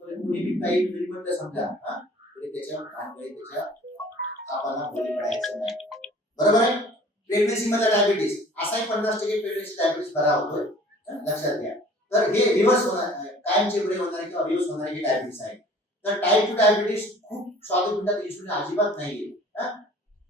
पण कोणी बी काही जरी म्हणलं समजा हा? तरी त्याच्या भानगडी त्याच्या तापाला बळी पडायचं नाही. बरोबर आहे? प्रेग्नेसी मध्ये डायबिटीस असाही पन्नास टक्के प्रेग्नेसी डायबिटीस बरा होतोय. लक्षात घ्या. तर हे रिव्हर्स होणार कायमचे बरे होणारे किंवा रिव्हर्स होणारे हे डायबिटीस आहे तर टाईप टू डायबिटीस खूप स्वादुपिंडात इन्सुलिन अजिबात नाहीये.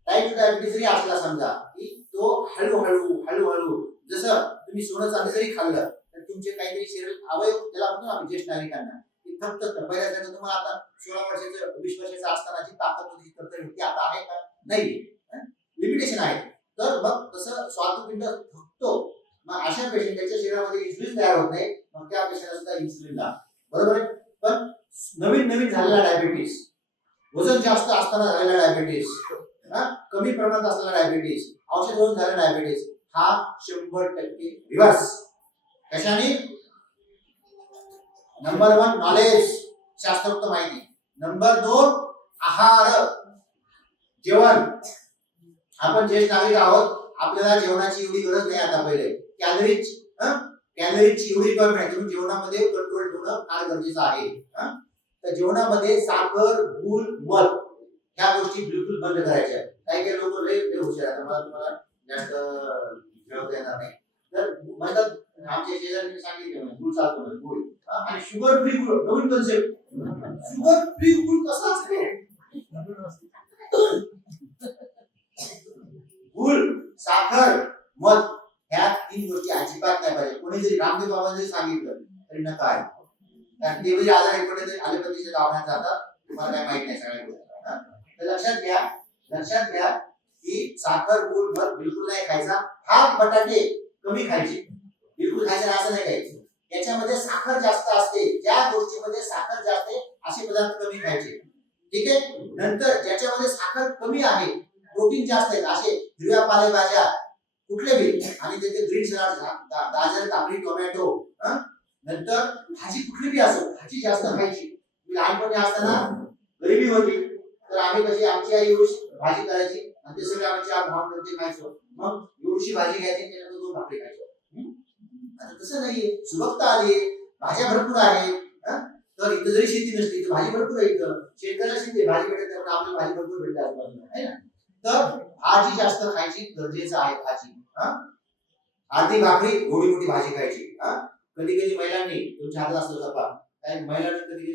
टाईप टू डायबिटीस जरी असला समजा की तो हळूहळू हळूहळू जसं तुम्ही सोनं चांदी जरी खाल्लं तर तुमचे काहीतरी शरीर अवयव त्याला म्हणतो ना आम्ही ज्येष्ठ नागरिकांना की थकत पहिल्यासारखं तुम्हाला आता सोळा वर्षाचं वीस वर्षाचं असतानाची ताकद होती तरतरी होती आता आहे का? नाही लिमिटेशन आहे. तर मग तसं स्वादुपिंड थकतो मग अशा पेशंट त्याच्या शरीरामध्ये इन्सुलिन तयार होत नाही मग त्या पेशंटला सुद्धा इन्सुलिन लागतो. बरोबर आहे? पण नवीन नवीन झालेला डायबिटीस वजन जास्त असताना झालेला डायबिटीस कमी प्रमाणात असलेला डायबिटीस औषध घेऊन झालेला डायबिटीस हा शंभर टक्के रिव्हर्स कशाने? नंबर वन नॉलेज शास्त्रोक्त माहिती. नंबर दोन आहार. जेवण. आपण ज्येष्ठ नागरिक आहोत आपल्याला जेवणाची एवढी गरज नाही आता पहिले. कॅलरीज कॅलरीजची एवढी कमी आहे. तुम्ही जेवणामध्ये कंट्रोल ठेवणं फार गरजेचं आहे. तर जेवणामध्ये साखर गुळ मध ह्या गोष्टी बिलकुल बंद करायच्या. काही काही लोक लय हुशार मला तुम्हाला जास्त जेवता येणार नाही. तर म्हणतात आमच्या शेजारी सांगितलं गुळ चालतो गुळ. आणि शुगर फ्री गुळ नवीन कन्सेप्ट शुगर फ्री गुळ कसा असतो? गुळ साखर मध ह्या तीन गोष्टी अजिबात नाही पाहिजे. कोणी जरी रामदेव बाबा जरी सांगितलं तरी नका आहे. कारण ते म्हणजे आजारी पडले तरी ॲलोपॅथीच्या दवाखान्यात जातात. तुम्हाला काय माहीत नाही सगळ्या गोष्टी. तर लक्षात घ्या लक्षात घ्या की साखर गुळ मध बिलकुल नाही खायचा. हा बटाटे कमी खायचे. बिलकुल खायचं असं नाही खायचं. याच्यामध्ये साखर जास्त असते. ज्या गोष्टीमध्ये साखर जास्त आहे असे पदार्थ कमी खायचे. ठीक आहे? नंतर ज्याच्यामध्ये साखर कमी आहे प्रोटीन जास्त आहे असे हिरव्या पालेभाज्या कुठले बी आणि त्याचे ग्रीन सलाड गाजर काकडी टोमॅटो नंतर भाजी कुठली बी असो भाजी जास्त खायची. लहानपणी असताना गरिबी होती. तर आम्ही कशी आमची आई एवढी भाजी करायची आणि ते सगळे आमच्या भावांमध्ये खायचो. मग एवढीशी भाजी घ्यायची आणि त्याच्यानंतर दोन भाकरी खायचो. असं तसं नाहीये. सुबकता आली भाज्या भरपूर आहेत तर इथं जरी शेती नसली तर भाजी भरपूर आहे इथं. शेतकऱ्याला शेती भाजी भेटत नाही, आपल्याला भाजी भरपूर भेटते आजूबाजूला है ना? तर भाजी जास्त खायची गरजेचं आहे भाजी अर्धी भाकरी एवढी मोठी भाजी खायची कधी कधी महिलांनी तुमच्या हातात असतो चपा काही महिलांनी कधी